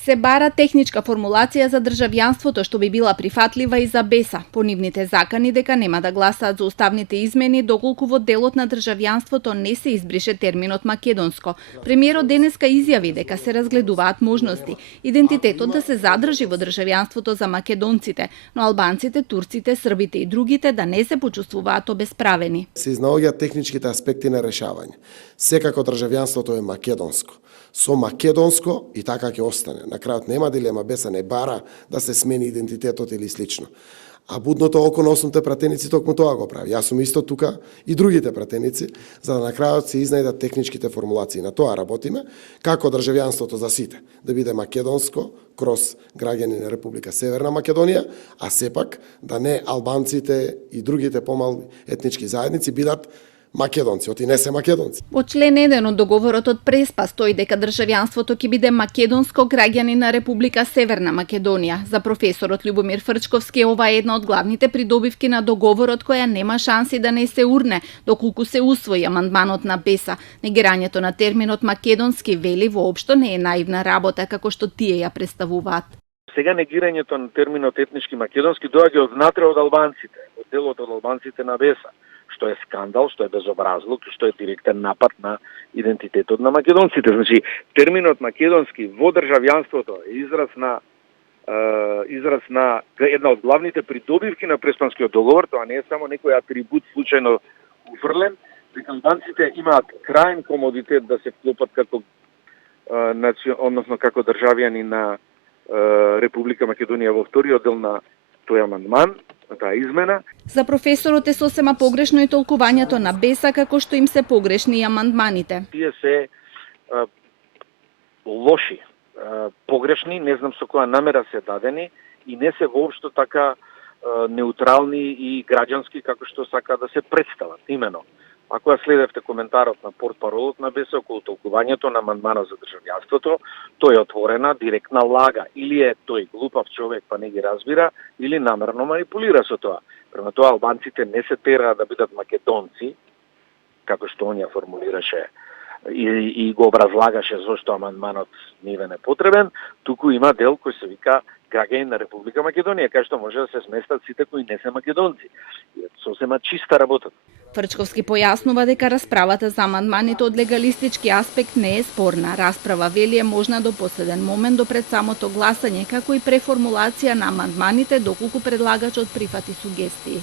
Се бара техничка формулација за државјанството што би била прифатлива и за БЕСА. По нивните закани дека нема да гласаат за уставните измени доколку во делот на државјанството не се избрише терминот македонско. Премиерот денеска изјави дека се разгледуваат можности идентитетот да се задржи во државјанството за македонците, но албанците, турците, србите и другите да не се почувствуваат обесправени. Се изнаоѓаат техничките аспекти на решавање. Секако државјанството е македонско. Со македонско и така ќе остане. На крајот нема дилема, БЕСА не бара да се смени идентитетот или слично. А будното око на 8 пратеници токму тоа го прави. Јас сум исто тука и другите пратеници, за да на крајот се изнајдат техничките формулации. На тоа работиме, како државјанството за сите, да биде македонско, кроз граѓани на Република Северна Македонија, а сепак да не албанците и другите помални етнички заедници бидат македонци, оти не се македонци. Во член 1 од договорот од Преспа стои дека државјанството ќе биде македонско граѓани на Република Северна Македонија. За професорот Љубомир Фрчковски ова е една од главните придобивки на договорот која нема шанси да не се урне доколку се усвои амандманот на БЕСА. Негирањето на терминот македонски, вели, воопшто не е наивна работа како што тие ја представуваат. Сега негирањето на терминот етнички македонски доаѓа од внатре од албанците, од делот од албанците на БЕСА, што е скандал, што е безобразлук и што е директен напад на идентитетот на македонците. Значи, терминот македонски во државјанството е израз на една од главните придобивки на Преспанскиот договор, тоа не е само некој атрибут случајно уфрлен, дека албанците имаат крајен комодитет да се вклопат како како државјани на Република Македонија во вториот дел на тој амандман, таа измена. За професорот е сосема погрешно и толкувањето на БЕСА како што им се погрешни и амандманите. Тие се лоши, погрешни, не знам со која намера се дадени и не се воопшто така неутрални и граѓански како што сака да се представат. Имено, ако ја следевте коментарот на портпаролот на БЕСА околу толкувањето на амандмана за државјанството, тој е отворена директна лага. Или е тој глупав човек па не ги разбира, или намерно манипулира со тоа. Према тоа албанците не се тера да бидат македонци, како што он ја формулираше и го образлагаше зошто амандманот нивен е потребен, туку има дел кој се вика граѓани на Република Македонија, кај што може да се сместат сите кои не се македонци. Сосема чиста работа. Фрчковски појаснува дека расправата за амандманите од легалистички аспект не е спорна. Расправа, вели, е можна до последен момент до пред самото гласање, како и преформулација на амандманите доколку предлагачот прифати сугестии.